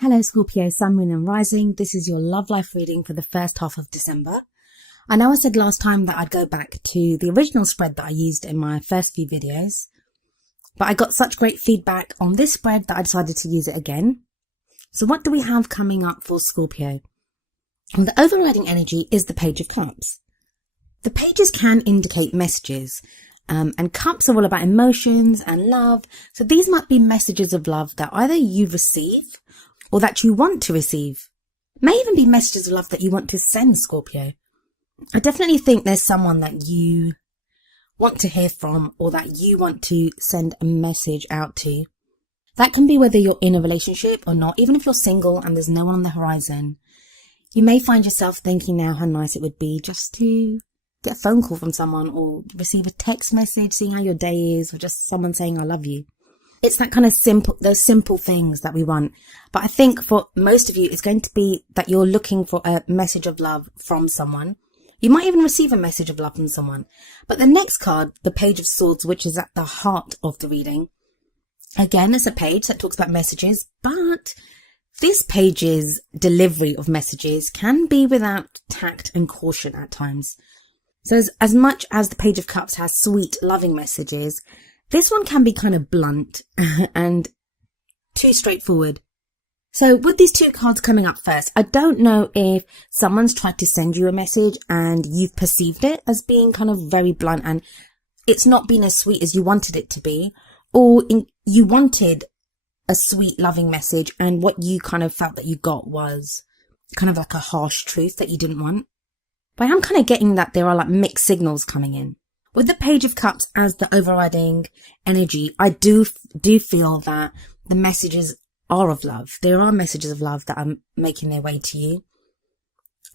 Hello Scorpio, Sun, Moon and Rising. This is your love life reading for the first half of December. I know I said last time that I'd go back to the original spread that I used in my first few videos, but I got such great feedback on this spread that I decided to use it again. So what do we have coming up for Scorpio? And the overriding energy is the Page of Cups. The pages can indicate messages, and cups are all about emotions and love. So these might be messages of love that either you receive or that you want to receive. May even be messages of love that you want to send, Scorpio. I definitely think there's someone that you want to hear from or that you want to send a message out to. That can be whether you're in a relationship or not. Even if you're single and there's no one on the horizon, you may find yourself thinking now how nice it would be just to get a phone call from someone or receive a text message, seeing how your day is, or just someone saying, I love you. It's that kind of those simple things that we want. But I think for most of you, it's going to be that you're looking for a message of love from someone. You might even receive a message of love from someone. But the next card, the Page of Swords, which is at the heart of the reading, again, it's a page that talks about messages, but this page's delivery of messages can be without tact and caution at times. So as much as the Page of Cups has sweet, loving messages, this one can be kind of blunt and too straightforward. So with these two cards coming up first, I don't know if someone's tried to send you a message and you've perceived it as being kind of very blunt and it's not been as sweet as you wanted it to be, or you wanted a sweet, loving message and what you kind of felt that you got was kind of like a harsh truth that you didn't want. But I am kind of getting that there are like mixed signals coming in. With the Page of Cups as the overriding energy, I do feel that the messages are of love. There are messages of love that are making their way to you.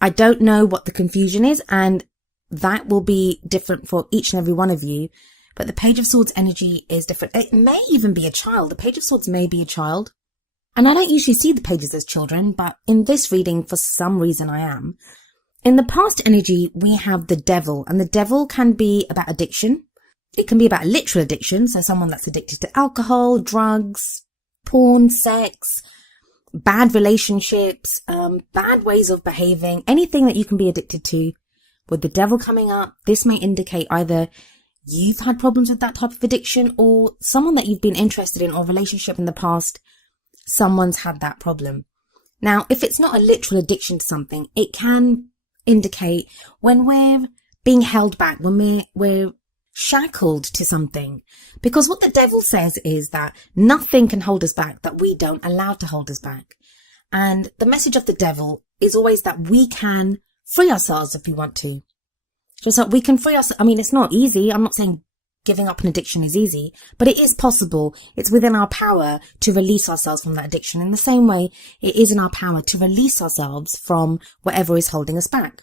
I don't know what the confusion is, and that will be different for each and every one of you. But the Page of Swords energy is different. It may even be a child. The Page of Swords may be a child. And I don't usually see the pages as children, but in this reading, for some reason I am. In the past energy, we have the Devil, and the Devil can be about addiction. It can be about literal addiction, so someone that's addicted to alcohol, drugs, porn, sex, bad relationships, bad ways of behaving, anything that you can be addicted to. With the Devil coming up, this may indicate either you've had problems with that type of addiction or someone that you've been interested in or a relationship in the past, someone's had that problem. Now, if it's not a literal addiction to something, it can indicate when we're being held back, when we're shackled to something. Because what the Devil says is that nothing can hold us back that we don't allow to hold us back. And the message of the Devil is always that we can free ourselves if we want to. Just like we can free ourselves. I mean, it's not easy. I'm not saying giving up an addiction is easy, but it is possible. It's within our power to release ourselves from that addiction. In the same way, it is in our power to release ourselves from whatever is holding us back.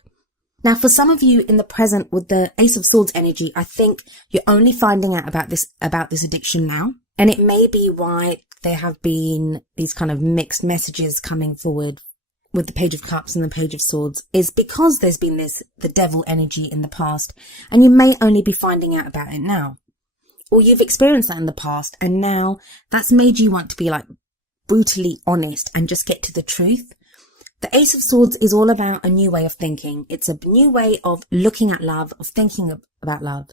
Now, for some of you in the present with the Ace of Swords energy, I think you're only finding out about this addiction now. And it may be why there have been these kind of mixed messages coming forward with the Page of Cups and the Page of Swords, is because there's been the Devil energy in the past, and you may only be finding out about it now. Or you've experienced that in the past, and now that's made you want to be like brutally honest and just get to the truth. The Ace of Swords is all about a new way of thinking. It's a new way of looking at love, of thinking about love.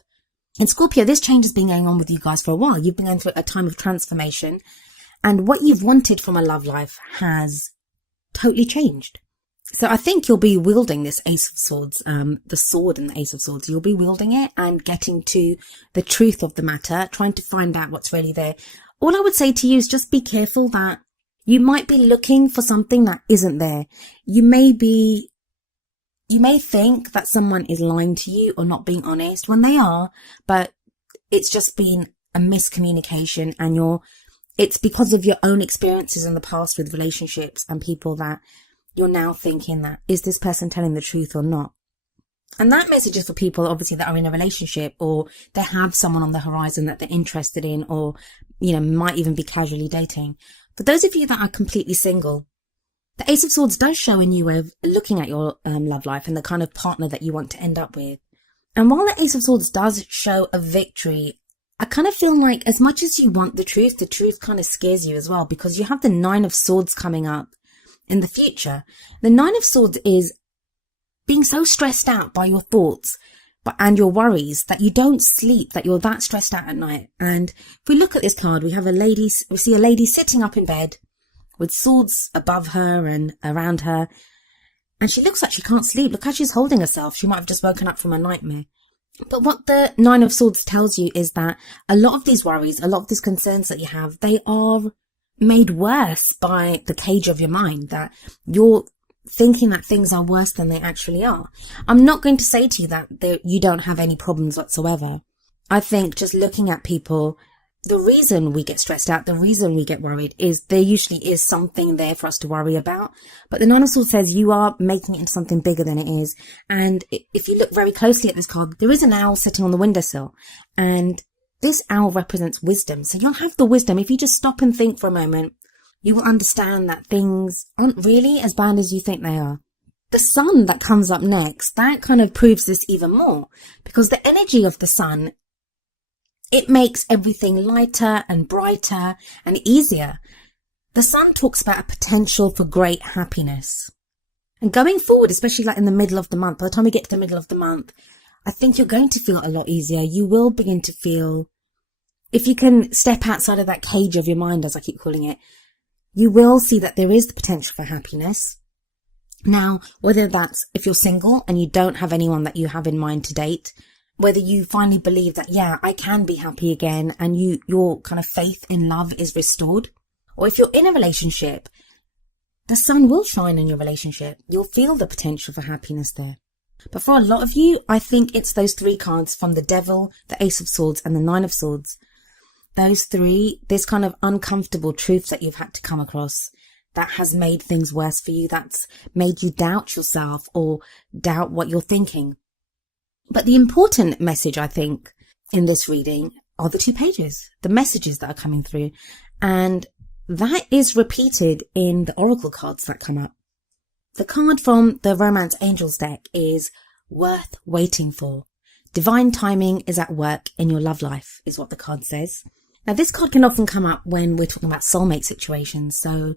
In Scorpio, this change has been going on with you guys for a while. You've been going through a time of transformation, and what you've wanted from a love life has totally changed. So I think you'll be wielding this Ace of Swords, the sword and the Ace of Swords. You'll be wielding it and getting to the truth of the matter, trying to find out what's really there. All I would say to you is just be careful that you might be looking for something that isn't there. You may think that someone is lying to you or not being honest when they are, but it's just been a miscommunication, and it's because of your own experiences in the past with relationships and people that you're now thinking that, is this person telling the truth or not? And that message is for people, obviously, that are in a relationship or they have someone on the horizon that they're interested in, or, might even be casually dating. For those of you that are completely single, the Ace of Swords does show a new way of looking at your love life and the kind of partner that you want to end up with. And while the Ace of Swords does show a victory, I kind of feel like as much as you want the truth kind of scares you as well, because you have the Nine of Swords coming up in the future. The Nine of Swords is being so stressed out by your thoughts and your worries that you don't sleep, that you're that stressed out at night. And if we look at this card, we see a lady sitting up in bed with swords above her and around her. And she looks like she can't sleep. Look how she's holding herself. She might have just woken up from a nightmare. But what the Nine of Swords tells you is that a lot of these worries, a lot of these concerns that you have, they are made worse by the cage of your mind, that you're thinking that things are worse than they actually are. I'm not going to say to you that you don't have any problems whatsoever. I think just looking at people, the reason we get stressed out, the reason we get worried is there usually is something there for us to worry about. But the Nine of Swords says you are making it into something bigger than it is. And if you look very closely at this card, there is an owl sitting on the windowsill. And this owl represents wisdom. So you'll have the wisdom. If you just stop and think for a moment, you will understand that things aren't really as bad as you think they are. The sun that comes up next, that kind of proves this even more, because the energy of the sun, it makes everything lighter and brighter and easier. The sun talks about a potential for great happiness. And going forward, especially like in the middle of the month, by the time we get to the middle of the month, I think you're going to feel a lot easier. You will begin to feel, if you can step outside of that cage of your mind, as I keep calling it, you will see that there is the potential for happiness. Now, whether that's if you're single and you don't have anyone that you have in mind to date, whether you finally believe that, yeah, I can be happy again, and your kind of faith in love is restored, or if you're in a relationship, the sun will shine in your relationship. You'll feel the potential for happiness there. But for a lot of you, I think it's those three cards from the Devil, the Ace of Swords, and the Nine of Swords. Those three, this kind of uncomfortable truth that you've had to come across that has made things worse for you, that's made you doubt yourself or doubt what you're thinking. But the important message, I think, in this reading are the 2 pages, the messages that are coming through. And that is repeated in the oracle cards that come up. The card from the Romance Angels deck is worth waiting for. Divine timing is at work in your love life, is what the card says. Now, this card can often come up when we're talking about soulmate situations. So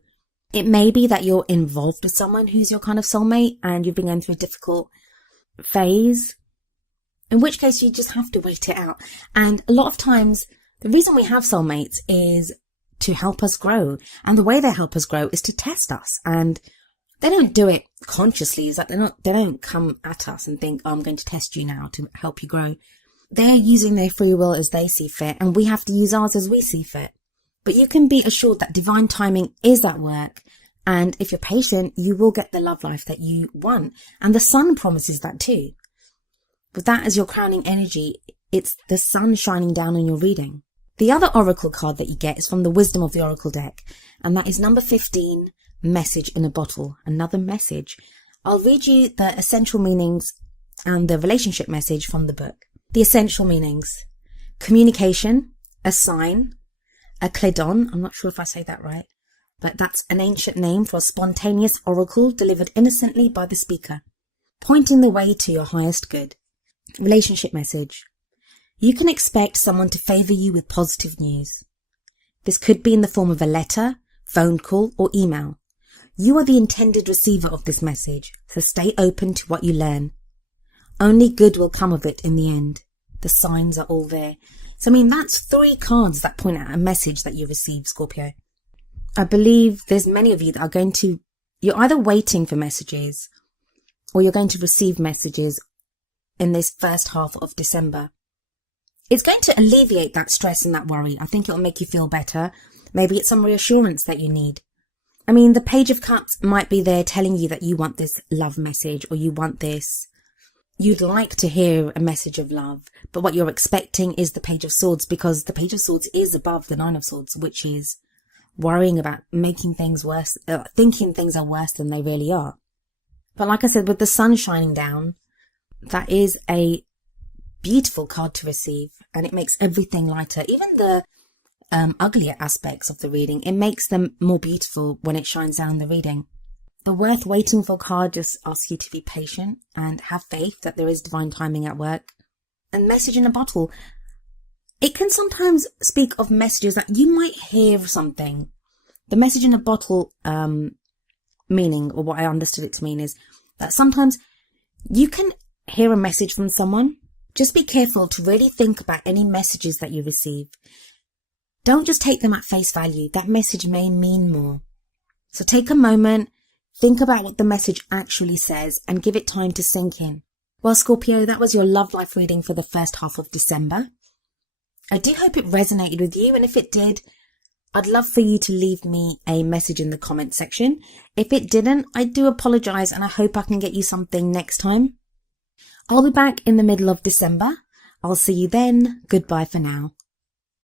it may be that you're involved with someone who's your kind of soulmate and you've been going through a difficult phase, in which case you just have to wait it out. And a lot of times, the reason we have soulmates is to help us grow. And the way they help us grow is to test us. And they don't do it consciously. It's like they don't come at us and think, oh, I'm going to test you now to help you grow. They're using their free will as they see fit, and we have to use ours as we see fit. But you can be assured that divine timing is at work, and if you're patient, you will get the love life that you want. And the sun promises that too. With that as your crowning energy, it's the sun shining down on your reading. The other oracle card that you get is from the Wisdom of the Oracle deck, and that is number 15, Message in a Bottle, another message. I'll read you the essential meanings and the relationship message from the book. The essential meanings: communication, a sign, a cledon, I'm not sure if I say that right, but that's an ancient name for a spontaneous oracle delivered innocently by the speaker, pointing the way to your highest good. Relationship message: you can expect someone to favour you with positive news. This could be in the form of a letter, phone call, or email. You are the intended receiver of this message, so stay open to what you learn. Only good will come of it in the end. The signs are all there. So, I mean, that's 3 cards that point at a message that you received, Scorpio. I believe there's many of you that are you're either waiting for messages or you're going to receive messages in this first half of December. It's going to alleviate that stress and that worry. I think it'll make you feel better. Maybe it's some reassurance that you need. I mean, the Page of Cups might be there telling you that you want this love message, or you want this. You'd like to hear a message of love, but what you're expecting is the Page of Swords, because the Page of Swords is above the Nine of Swords, which is worrying about making things worse, thinking things are worse than they really are. But like I said, with the sun shining down, that is a beautiful card to receive, and it makes everything lighter. Even the uglier aspects of the reading, it makes them more beautiful when it shines down the reading. The worth waiting for card just asks you to be patient and have faith that there is divine timing at work. And message in a bottle, it can sometimes speak of messages that you might hear something. The message in a bottle meaning, or what I understood it to mean, is that sometimes you can hear a message from someone. Just be careful to really think about any messages that you receive. Don't just take them at face value. That message may mean more. So take a moment, think about what the message actually says, and give it time to sink in. Well, Scorpio, that was your love life reading for the first half of December. I do hope it resonated with you, and if it did, I'd love for you to leave me a message in the comment section. If it didn't, I do apologise, and I hope I can get you something next time. I'll be back in the middle of December. I'll see you then. Goodbye for now.